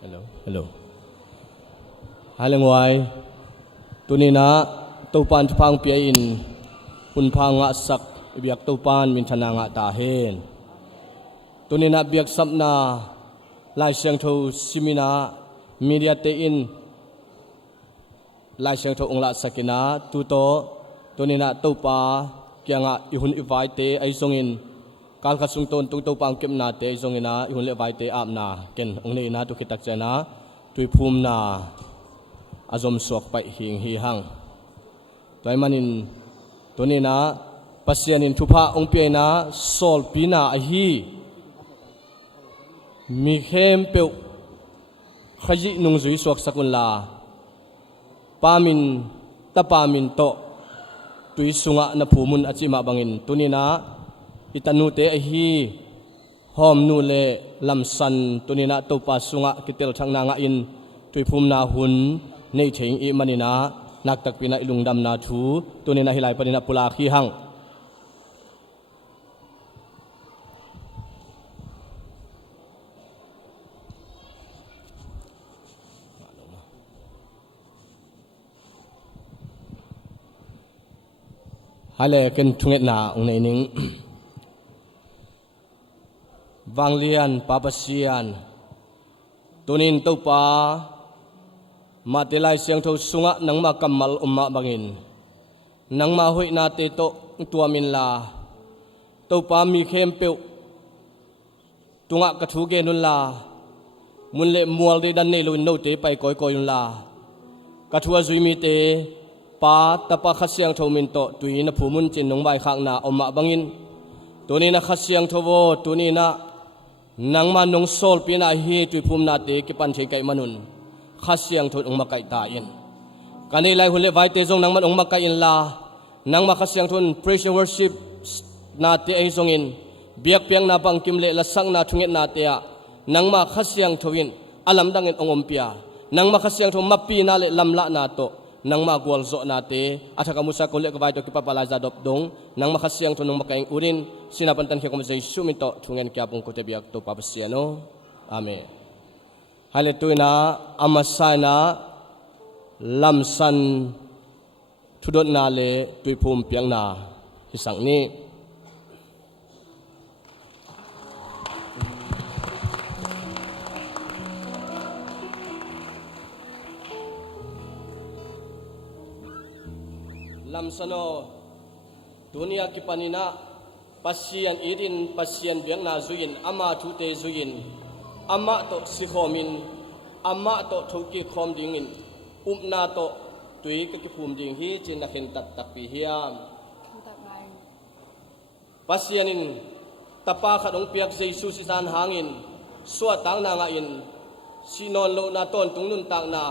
Hello. Halangway, tunina tupan pang piain, punpang nga sak biak tupan mintana nga tahin. Tunina biak sapna lai siang tu simina media tein lai siang tu ongla sakina tuto tunina tupa kya nga ihun ivai te ay songin kal khasung ton tung to pang kem na te zongina ihun le vai te am na ken ongne na tu khitak chana tui phum na azom sok pai hing hi hang toy manin tonina pasianin thupa ongpe na sol pina a hi mi khem pe khaji nung zui sok sakun la pamin tapamin to tui sunga na phumun achima bangin tonina itanu te hi hom nu le lamsan tunina topa sunga kitel thangna nga in tuiphum na hun nei theng i manina nak tak pina ilungdam na thu tunina hilai panina pula khi hang hale ken thunget na unei ning Vanglian papasian tunin topa matelai siang tho sunga nangma kamal umma bangin nangma hoi na te to tuamin la topa mi khem pe tunga kathu ge nun la munle mual de dan nei luin no te pai koi koi nun la kathua zui mi te pa tapa khasiang tho min to tuina phumun chin nong bai khang na umma bangin tunina khasiang tho wo tunina nangma nong sol pina hi tuiphum na te ki pan thei kai manun khasiang thot ong makai ta in kani lai hule vai te jong nangman ong makai in la nangma khasiang thon praise and worship na te ai jong in biak piang na bang kim le la sang na thunget na te a nangma khasiang thoin alam dang in ongom pia nangma khasiang thom mapi na le lamla na to nangma gol zo na te athaka musa ko le ka vai to ki papala za dop dong nangma khasiang thon nong makai urin sinapantan khi kom jai sumi to thungen kya pung ko te biak to papasiano amen hale tuina amasana lamsan thudot na le tuiphum piang na hisang ni lamsano dunia ki panina pasian irin pasian biang na zuin ama thute zuin ama to sikhomin ama to thoki khom dingin umna to tui ka ki phum ding hi chin na khen tat tak pi hiam pasianin tapa khadong piak jesu si san hangin suwa tang na nga in sinon lo na ton tungnun tang na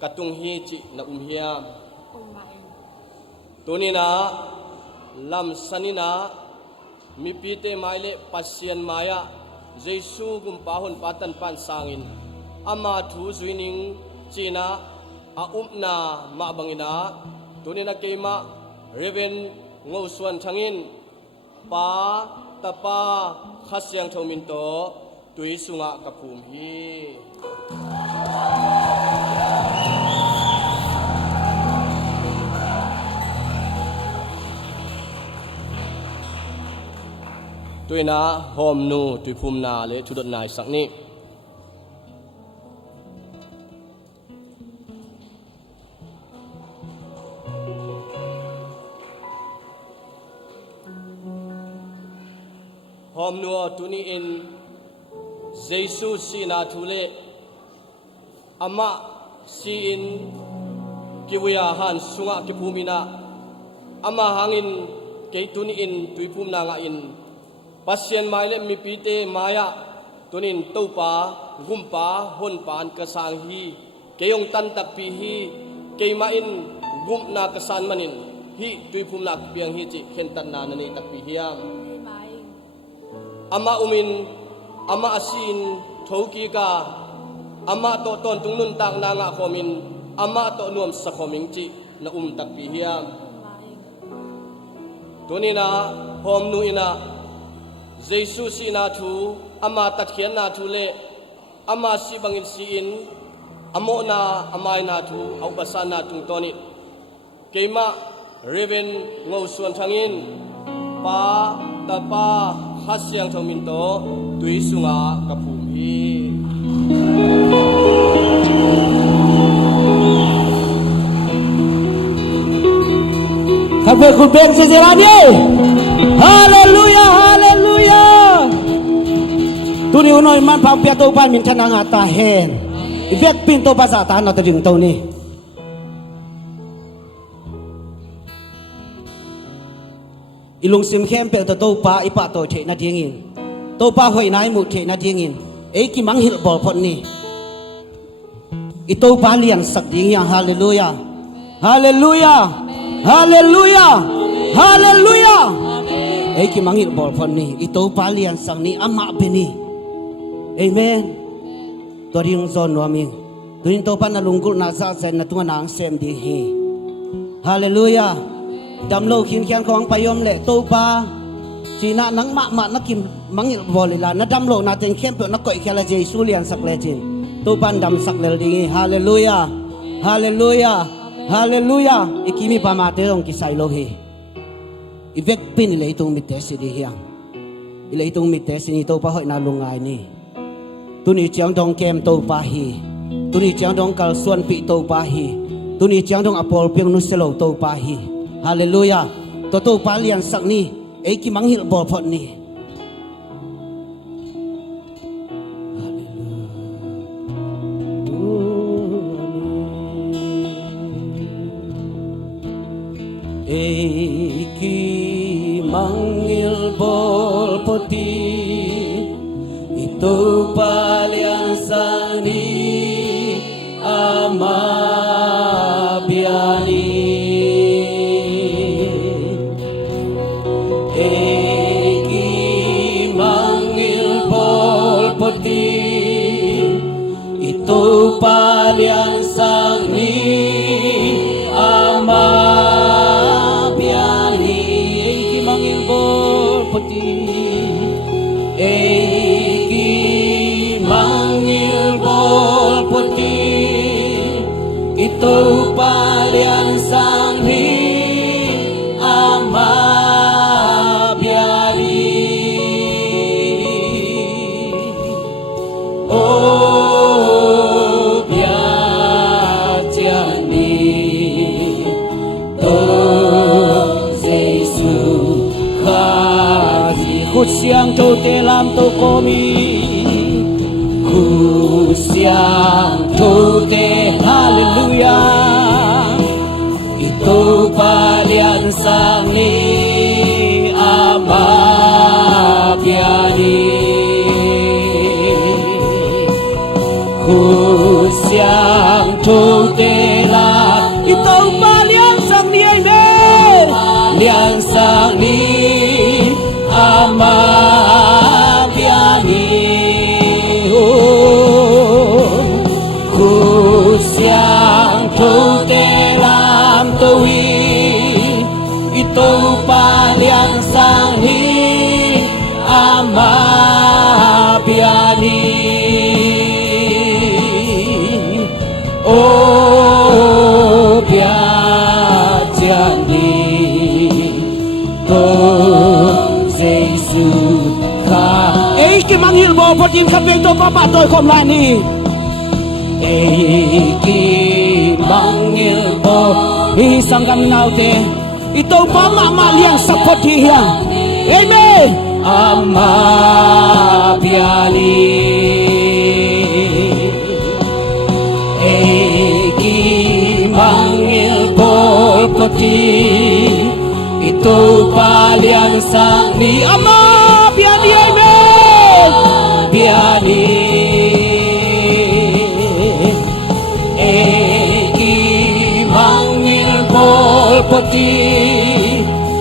katung hi chi na hiam tunina lam sanina mipite maile pasien maya jesu gum pahon patan pan sangin ama thu zuining china a umna ma bangina tunina keima reven ngoswan thangin pa tapa khasyang thomin to tui sunga kapum hi tuina hom nu tuiphum na le thudot nai sakni hom nu tuni in jesu sina thule ama si in kiwya han sunga ki phumina ama hangin ke tuni in tuiphum na nga in pasien maile mi pite maya tunin topa gumpa honpan kasang hi keyong tan tak pi hi keima in gum na kasan manin hi tuiphum na piang hi chi khentan na nani tak pi hiam ama umin ama asin thoki ka ama to ton tungnun tak na nga khomin ama to nuam sa khoming chi na tak pi hiam tunina hom nu ina jesu sina thu ama tatkhian na thu le ama si bangin siin amo na amay na tu au basana tung toni keima reven ngau suan thangin pa tapa hasyang thongmin to tui sunga kapum hi Kabel kubeng sejarahnya. Haleluya, haleluya. Tuni unoy man pang piato pan min tanang atahen. Ivet pinto pasatan na tading tau ni. Ilung sim kempel to pa ipa to the na dingin. To pa hoi nai mu the na dingin. Ki manghil bol pon ni. Ito pa lian sak ding yang haleluya. Haleluya. Haleluya. Haleluya. Ki mangil bol pon ni. Ito pa lian sang ni ama bini. Amen. Toriung zon wami. Tunin to pa nalungkul na sa sen na tunga nang sem di hi. Haleluya. Damlo kin kian ko ang payom le to pa. China nang ma na kim mangil bolila na damlo natin kempo na ko ikala Jesu lian sak lejin. To pan dam sak lel dingi. Haleluya. Haleluya. Haleluya. Ikimi pamate rong kisay lohi. Ivek pin ila itong mites di hiyang. Ila itong mites ni to pa hoy na lungay ni. Tuni chiang dong kem to pa hi. Tuni chiang dong kal suan pi to pa hi. Tuni chiang dong apol piang nu selo to pa hi. Haleluya. To pa lian sak ni. Ki manghil bol pot ni. Ki manghil bol poti itu palian sani ama biani ki manghil bol poti itu palian sani ama itu palian sang hi ama biari biajani to Jesu kaji kusiang to telam to komi siang tote haleluya itu palian sang ni ama biani siang tote la itu palian sang ni amen lian sang ni ama biani siang tu dalam tuwi itu palian sang hi ama biani biajani to Jesu ka ki manghil bo potin kapeng to papa toy kom lai ni ki manghil bo isang kam naute ito pa mama liang sapot hiya amen ama biani ki manghil bo poti ito pa liang sang ni ama biani amen biani poti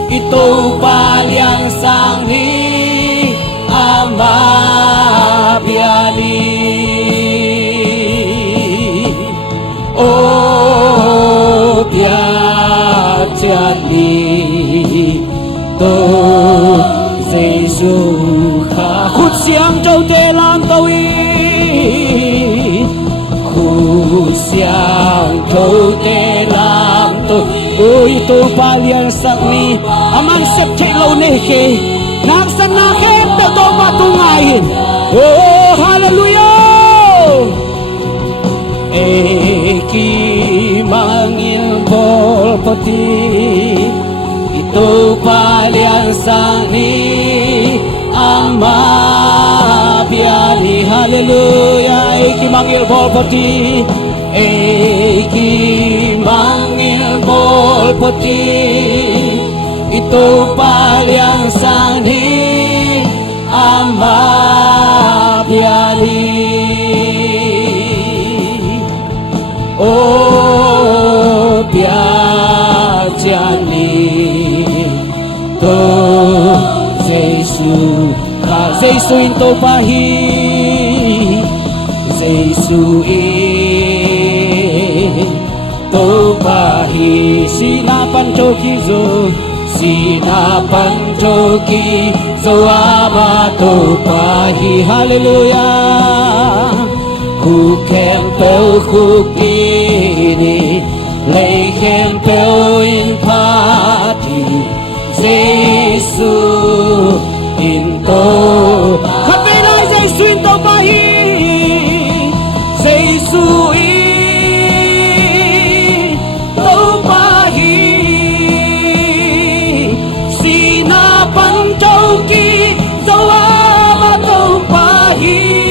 itu palian sang ni ama biani biajani to Jesu ka khut siang trâu tê lam tàu y tàu palian sắc ni amang sep chạy lâu nê khê nak san na khem pe to pa tu ngai oh hallelujah eki mangil bol pati itu palian sang ni ama biari hallelujah eki mangil bol pati eki mangil bol pati itu palian sang ni ama biari oh biajani to Jesus ka Jesus into pahi Jesus to pahi sinapan choki zo ama to pahi hallelujah khu khem pel khu kini lay khem pel in party Giêsu in to kapela Giêsu in to pahi Giêsu in to pahi sinapan choki zo ama to pahi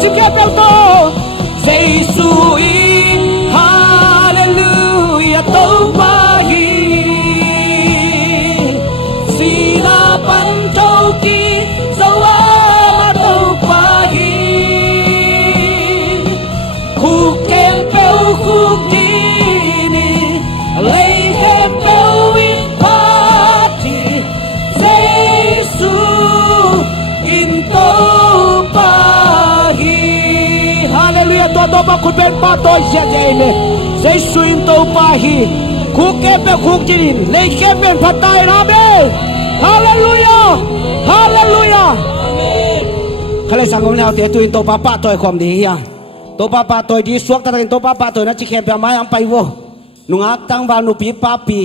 si ke pel to Giêsu in hallelujah to pahi sila pan choki zawa ma to pahi khu kem pel khu kini lay kem pel in party Giêsu in to hallelujah to ba khut ben pa to sia jene Giêsu in to pahi khu ke pe khu kin le ke ben phatai ra be hallelujah hallelujah amen khale sangom nya te tu in to pa toy khom di ya to pa toy di suak ta in to pa toy na chi khem pe mai ang pai wo nungak tang ba nu pi pa pi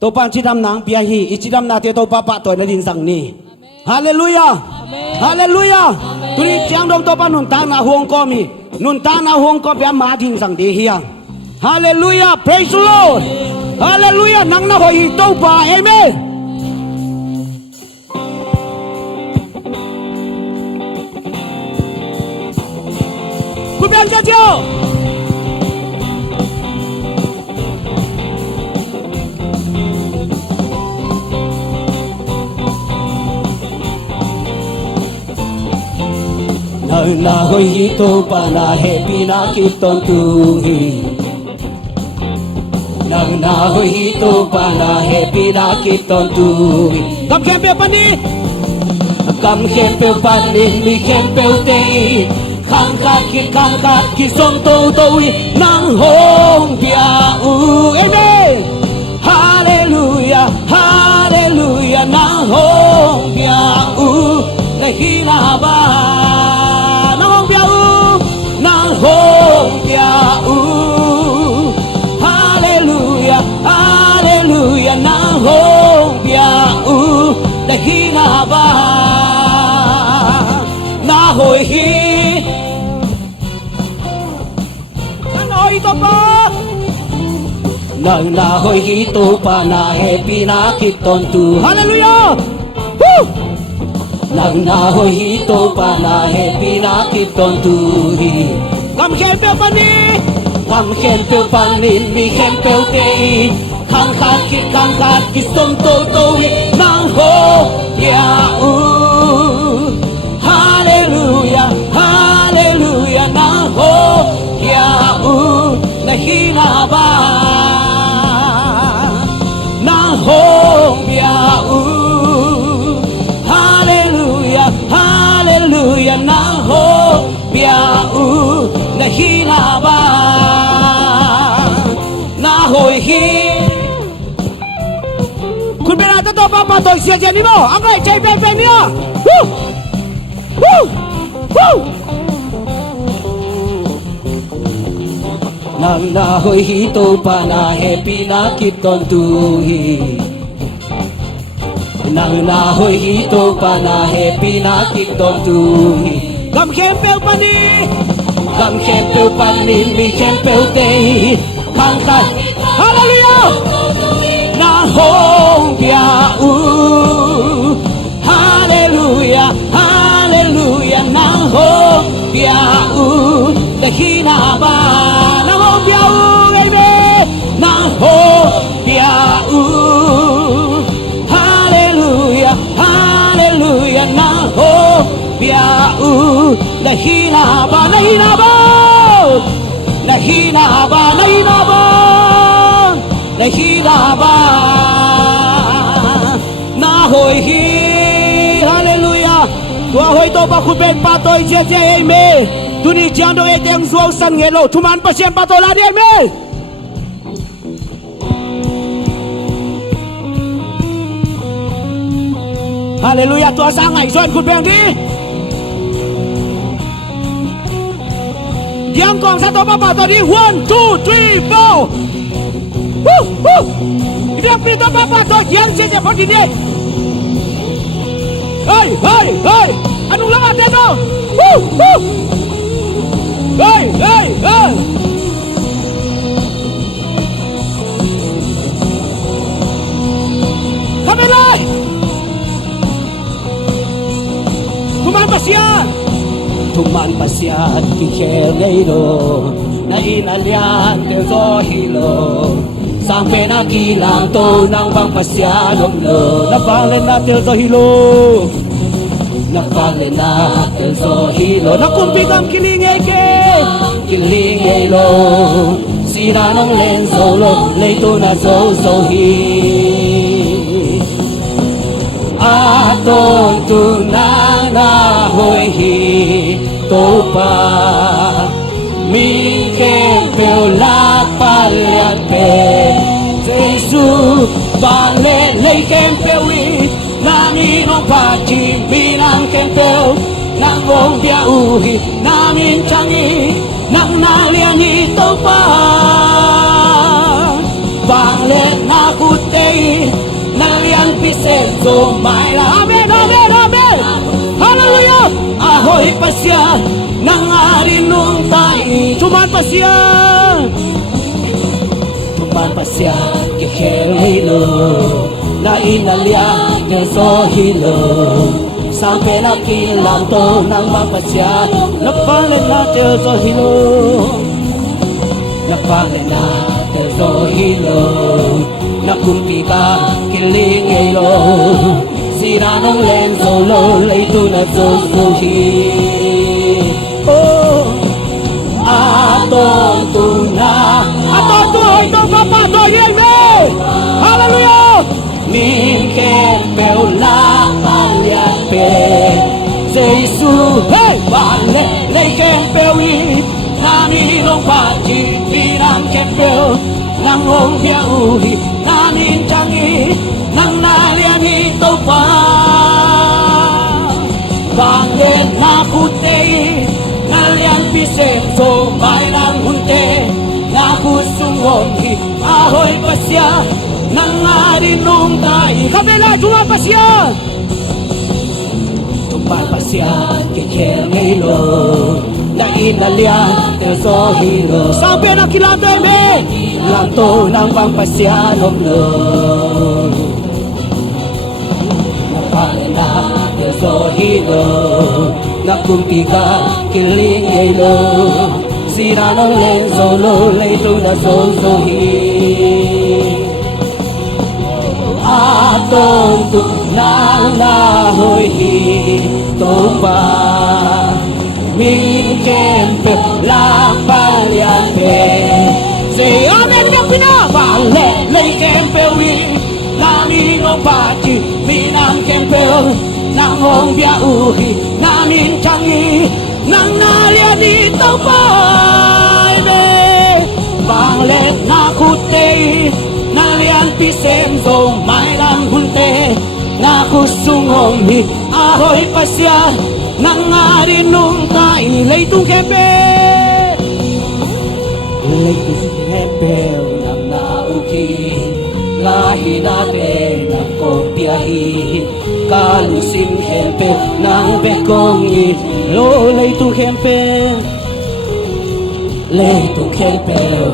to pan chi dam nang pia hi i chi dam na te to pa toy na din sang ni hallelujah hallelujah tuni chiang dong to pa nun tang na huang ko mi nun tang na huang ko pia ma ding sang de hiya hallelujah praise the Lord hallelujah nang na hoi to pa amen ku bian ja jiao na hoi hito pa na happy na kiton tu hi na hoi hito pa na happy na kiton tu hi kam kempe pani mi kempe te khang khat ki som to nang hong pia u amen hallelujah hallelujah nang hong pia u la hi la ba hong pia u hallelujah hallelujah na hong pia u la hi na ba na hoi hi na hoi to pa na hoi hi to pa na happy na kiton tu hallelujah na hoi hi to pa na happy na kiton tu hi kam khem pe panin mi khem pe te khang khat ki som to nang ho ya u hallelujah hallelujah nang ho ya u la hi na ba nang ho ya u hallelujah hallelujah nang ho ya u la hi na ba na hoi hi tôi chia sẻ đi mo ang lại chạy về về nữa nang na hoi hito pa na happy na kiton tuhi nang na hoi hito pa na happy na kiton tuhi gam kempel pani mi kempel day kanta hallelujah na hong bia u hallelujah hallelujah na hong bia u de hina ba na hong bia u amen na hong bia u hallelujah hallelujah na hong bia u de hina ba na hina ba na hina ba na hina ba na hina ba na hoi hi hallelujah tua hoi to ba khu ben pa tôi che che amen tu ni chang do e teng suau san nge lo thu man pa sian pa to la di amen hallelujah tua sang ngai son khu ben đi yang kong satu papa tadi 1 2 3 4 dia pito papa to yang saja pergi ni hey anu lang ate to hey kami lai kuman pasian tuman pasiat kikel gailo na inalian te zo hilo sampai na kilang to nang bang pasian lo na palen na te zo hilo na palen na te zo hilo na kumpigam kiling lo sira nong len solo leito na zo hi aton tu na hoi hi to pa min ke peo la pa le pe Jesu ba le kem peo wi na mi no pa chi mi nang kem peo nang wong bia u hi na min chang i nang na lian hi to pa bang le na ku te na lian pi se zo mai la amen hallelujah ahoy pasya nangarin nung tai cuman pasya kehel hilo la inalia ke so hilo sampai na kilang to nang mapasya napalen na te so hilo napalen na te so hilo nakumpi ka kiling hilo sira nong len solo leito na so hi aton tu hoi to papa to ye me hallelujah min ke peo la palia pe Jesu hey vale le ke peo i na mi long pa chi pi nam ke peo nang ong bia u hi na min chang i nang na lian hi to pa bang le na ku te na lian pi se so mai nang hun te na ku sung wong hi ahoy pasya nang arin nung tai kabela cuma pasya tumpan pasya ke kel ngelo na inalian te so hiro sampai na kilate me lanto nang bang pasya nom lo napalena te so hiro na kumpiga kiling elo sira nong len solo leito na so hi aton tu na hoi hi to pa min kempe la palian pe say amen mi pina vale le kempe wi la mi no pa chi mi nam kempe nang hong bia u hi na min chang i nang na lia di to pa be bang le na khu te na lian pi sem zo mai lang hun te sungong hi ahoy pasya nangarin nung tai lấy tung khepe nang nauki lahi nate nang kopiahi kalusim khepe nang bekongi lo lấy tung khepe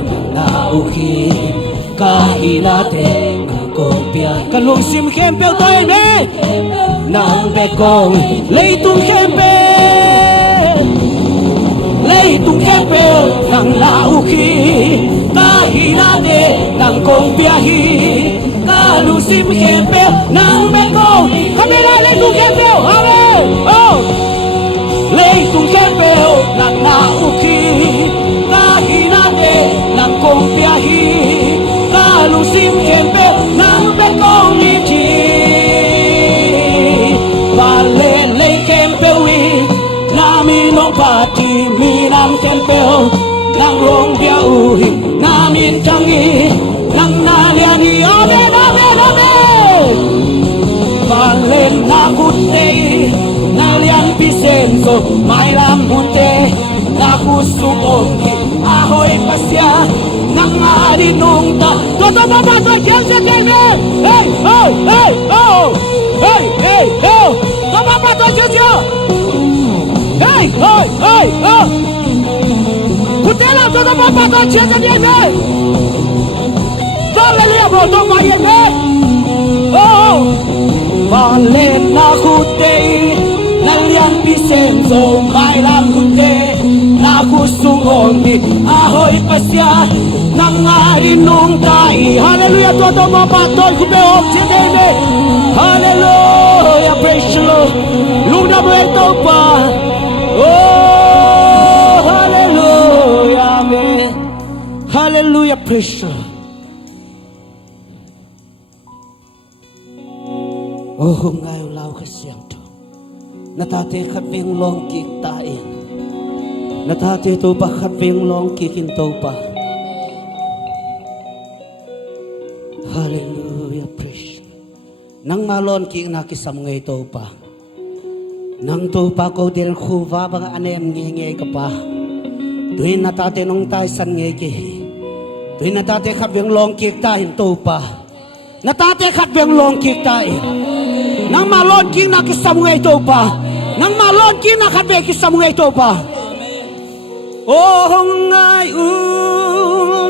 nang nauki kahinate kalung sim kempel toy be nang bekong leitung kempel nang lauki kahinate nang kong piahi kalung sim kempel nang bekong kamera leitung kempel amen oh leitung kempel nang lauki kahinate nang kong piahi kalung sim kempel nang bekong iki vale lei kempel wi nami nong pati minam kempel nang rong bia uhi namin changi nang naliani amen amen amen vale nakutei nalian pisenso mai lam munte nakusumong ahoy pasya nang arinong ta toto baba to kelsa kelme hey hey hey oh hey hey oh to baba to kelsa hey hey hey oh kutela to baba to kelsa kelme to lelia bo to mayeme oh valen na kutei nalian pisenso mai lam kunte nakusungong ni ahoy pasya nangarin nung tai hallelujah todo mapatoy kubeok chideme hallelujah praise the Lord luna breto pa oh hallelujah amen hallelujah praise the Lord oh ngayon lao kasyang to natate kaping long kiktain natate to pa kaping long kiking to pa hallelujah praise nang malon ki nakisam ngay to pa nang to pa ko din khuwa bang anem nge ka pa tuin natate nong tay san nge ki tuin natate kaping long kik ta hin to pa natate kaping long kik ta nang malon ki nakisam ngay to pa nang malon ki nakaping kisam ngay to pa oh ngay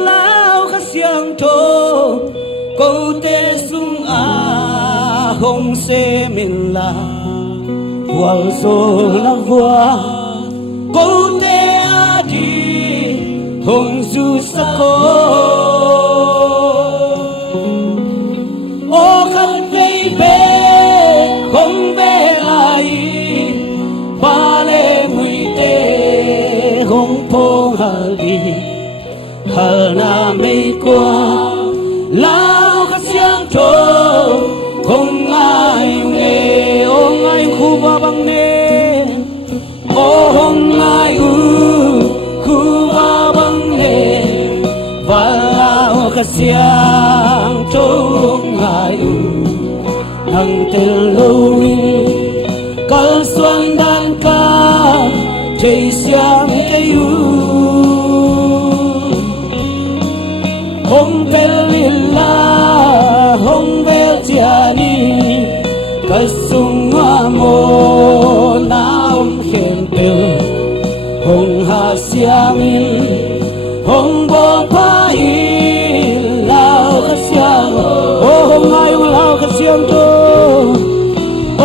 lao kasyang to câu tê sung a hong se min la wal zo la vua câu tê a di hong zu sa ko o khăn vây bê không về lại ba lê mùi tê hong phong hal đi hal na mây qua lao kasyang to không ai nghe ông ai khu ba bang nè ông ai khu ba bang nè và lao kasyang to ông ai hằng tel lối kal xuân dan ca chạy xiang cây hong pelilla hong bel tiani kasungwa mo naum khem pel hong ha siamin hong bo pai lao khasyang oh hong ai lao khasyang to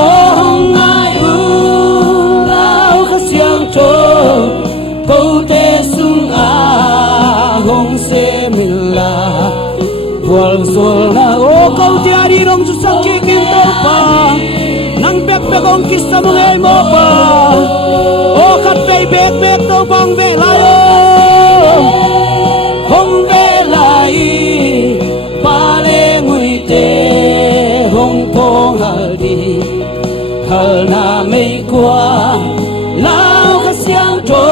oh hong ai lao khasyang to câu tê sung a hong se min la wal sol na o kau tiari rong susah kikin to pa nang bek bekong kista mo ngay mo pa o kat bay bek bek to bang be layo hong be lai pale ngui te hong pong hal di hal na mei qua lao kasyang to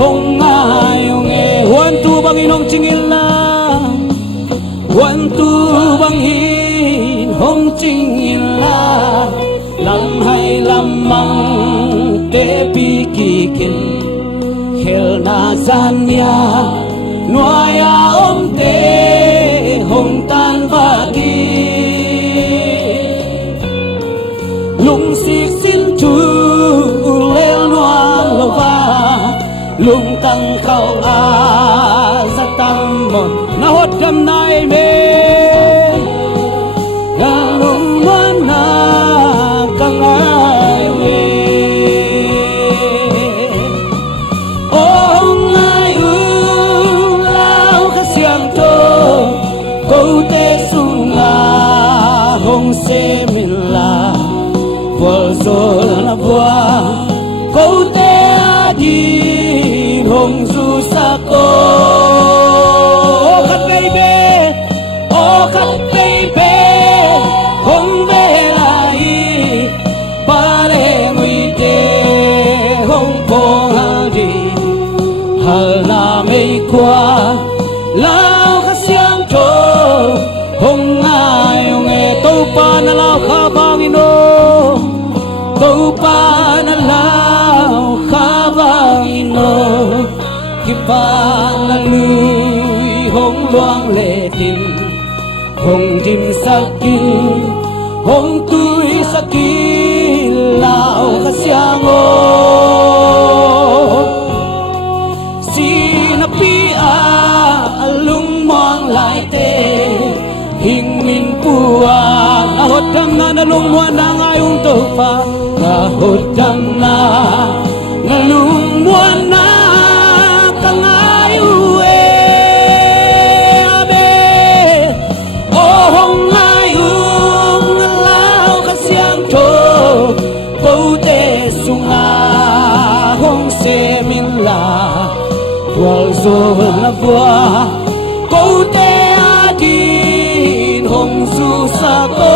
hong ai nge huan tu bang inong chingil na Wan tu bang hin hong ching in la pi kỳ kinh khel na gian mia noaya om te hong tan ba ki lung xích xin chu leo noa lova lung tăng khâu a za tam mon na hot gam nai me na lung man na kang ai we ong ai u lao kha siang to câu te sung la hong se min la vol zol na bua câu te a di hong du sa ko khat baby oh khat baby hong ve lai pa le ngui te hong po ha di hal la mei qua lao kha siang cho hong ai nge to pa na lao kha bang ino to pa na lao kha bang ino ki pa na lui hong loang le tin hong dim sakin hong tui sakin lao kha siang o sinapia alung mong lai te hing min pua ahot dam na nalung mo na ngayong topa ahot dam na nalung mo na kangayu abe oh ngayong lao ka siang to câu te sunga hong se min la wal zo na bua câu te a din hong su sa ko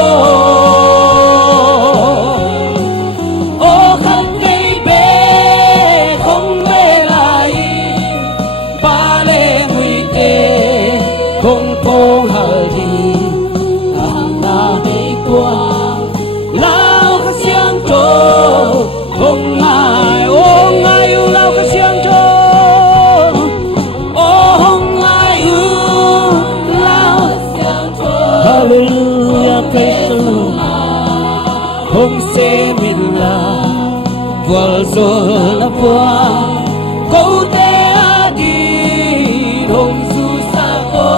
oh khat baby không về lại ba le ngui te không phong hal di na đi qua lao ka siang to hong ngai u lao ka siang to hallelujah, praise the Lord. Hong se min la wal zo na bua câu te a di hong su sa ko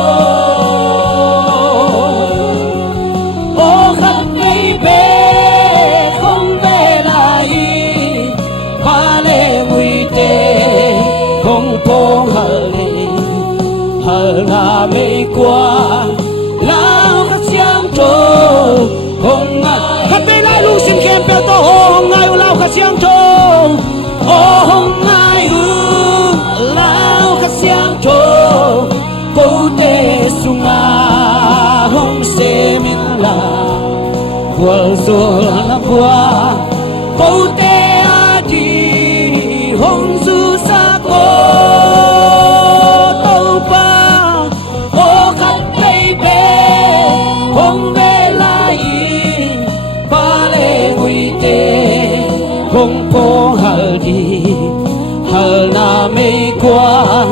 oh khat baby không về lại pa le ngui te không phong hal na mei qua lao khát siang to hong ngai khát về lại lu xin kem pe to hong ngai lao khát siang to oh hong ngai lao khát siang to câu te sunga hong se min la wal zo na bua câu te a di hong du sa ko tau pa oh khát baby hong về lại ba le ngui te hong po hal di hal na mei qua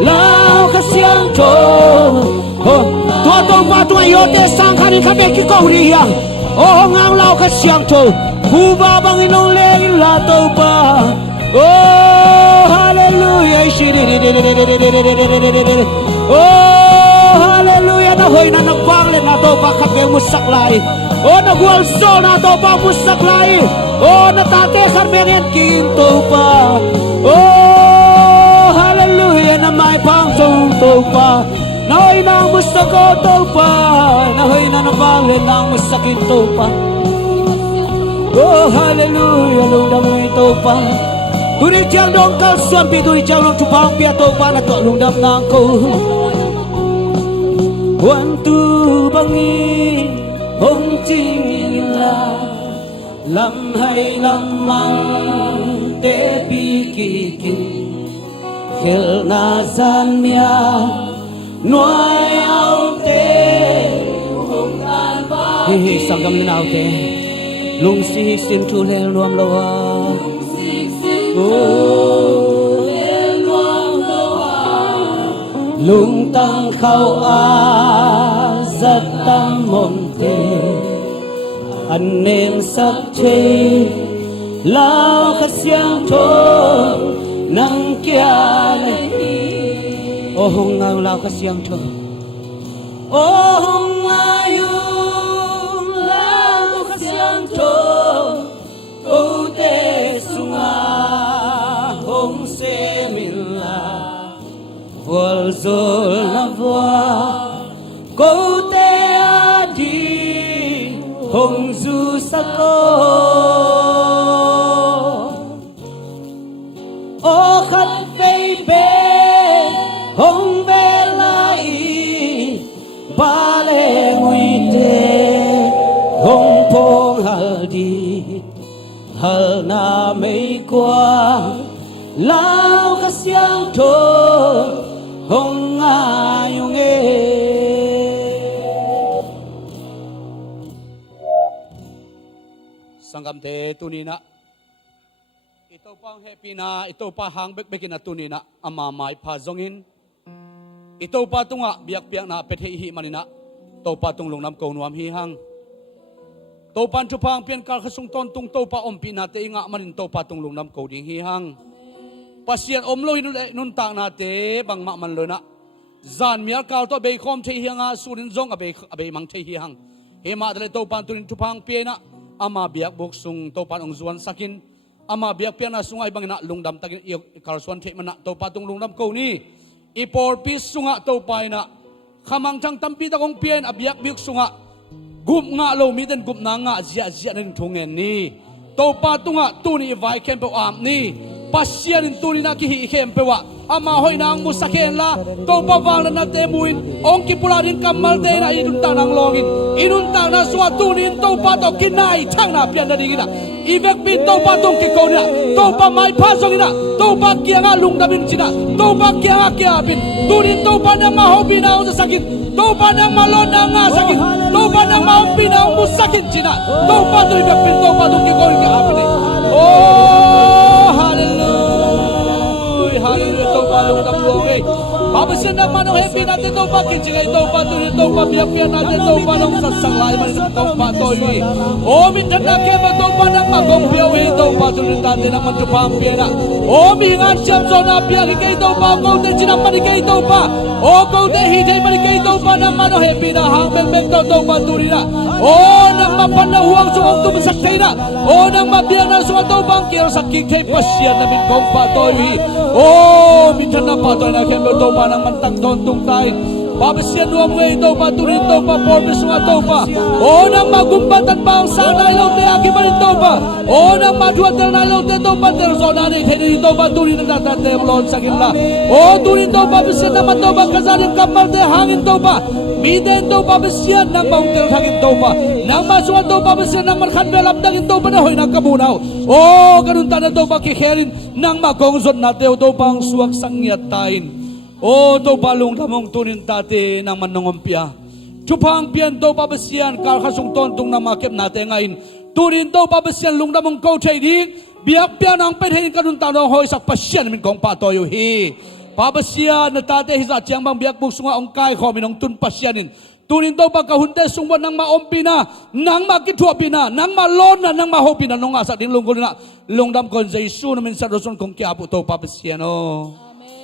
lao ka siang cho tua tong pa tua yo te sang khanin kha be ki ko ri yang oh ngang lao ka siang cho hu ba bang inong le la to pa oh hallelujah oh hallelujah na hoy na nagwang le na to pa khat be musak lai oh na gwal so na to pa musak lai oh na tate khar menen kin to pa oh hallelujah na mai pang song to pa na hoy na musak to pa na hoy na nagwang le na musakin to pa oh hallelujah lung dam ngai to pa turi chang dong kal suam pi turi chang dong chupang pia to pa na to lung dam nang ko Quan tu bangi hong ching la lam hay lam mang te pi ki kin khel na san mia noai ao te hong an ba hi sangam na ao te lung si sin tu le luam lo wa lên loang lâu lung tăng khâu rất tâm môn tê anh em sắc chê lao khát xiang thô nắng kia này ô hồng ngang lao khát xiang thô ô hồng ayung lao khát xiang thô ô tê sunga hồng se mila vuol zol na vua cô tê adi hồng du sa cô ô khát vây bê hồng về lại ba lê nguy tê hồng phong hal đi hal na mây qua lao khát xiang thô hồng ayung Sangam te tunina ito pang happy na ito pa hang bekbekin na tunina ama mai pa zongin ito pa tunga biak na pethe hi manina to pa tung lungnam ko nuam hi hang to pan chupang pian kal khasung ton tung to pa ompi na te inga manin to pa tung lungnam ko ding hi hang pasian omlo nun ta na te bang ma man lo na zan mial kal to be khom the hi nga surin zong abe mang the hi hang hema dale to pan tunin chupang pian na ama biak buk sung to pan ong zuan sakin ama biak pian na sungai bangina lungdam takin kalsuan the mana to patung lungdam ko ni ipor pis sunga to pai na khamang chang tampi ta kong pian abiak biak sunga gup nga lo mi den gup na nga zia ning thungen ni to patunga tuni vai kem pe am ni pasian tuni na ki hi kem pe wa ama hoi nang musaken la to pa wang na te muin ong ki pula rin kamal te na inun ta nang login inun ta na suwa tunin to pa to kinai thang na pian na dingina ivek bin to pa tong ki ko na to pa mai pha song ina to pa kia nga lung da bin china to pa kia nga kia bin tunin to pa nang ma hobi na sa sakit to pa nang malon na nga sakit to pa nang ma hobi na musakit china to pa to ivek bin to pa tong ki ko ka apni oh hallelujah hallelujah to pa lung da logay Babasin na manong happy natin to pa kinchingay to pa tuloy to pa biyak natin to pa nung sasanglay man to pa toy o minsan na kaya to pa nang magong biyawi to pa tuloy natin naman to pa ang piyana o mingan siyam so na biyak ikay to pa o kaute sinampan ikay to pa o kaute hitay man ikay to pa nang manong happy na hanggang to pa tuloy na o nang mapanahuang sumang tumasakay na o nang mabiyak na sumang to pa ang kira sa kikay pasyan namin kong pa toy o minsan na pa toy na kaya to panang mantang tontong tayo babasyan nuam ngay ito pa turin ito pa pormis nga ito pa o nang magumbatan pa ang sana ilaw te aki man ito pa o nang maduwatal na ilaw te ito pa terso na ito pa turin na tatatay malon sa kinla o turin ito pa babasyan naman ito pa kasaling kamal te hangin ito pa biden ito pa babasyan nang mauntil hangin ito pa nang masuwan ito pa babasyan nang markanbelam nang ito pa na hoy nagkabunaw o ganun tanan ito pa kikerin nang magongzon natin ito pa ang suwag sangyatain o to balong damong tunin tate ng manungumpia. Chupang pian to babasyan kalkasung tontong na makip natin ngayon. Tunin to babasyan lung damong kochay di biyak pian ang penhin kanun tanong hoy sa pasyan min kong patoyo hi. Babasyan na tate hisa tiyang bang biyak bukso nga ong kay ko minong tun pasyanin. Tunin to pagkahunte sungwan nang maompi na, nang makitwapi na, nang malon na, nang mahopi na, nung asa din lunggol na, lungdam kon sa isu namin sa doson kong kiapo to babasyan o.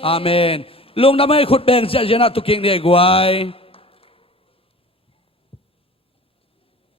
Amen. Lung na may khut beng siya na tuking ni guay.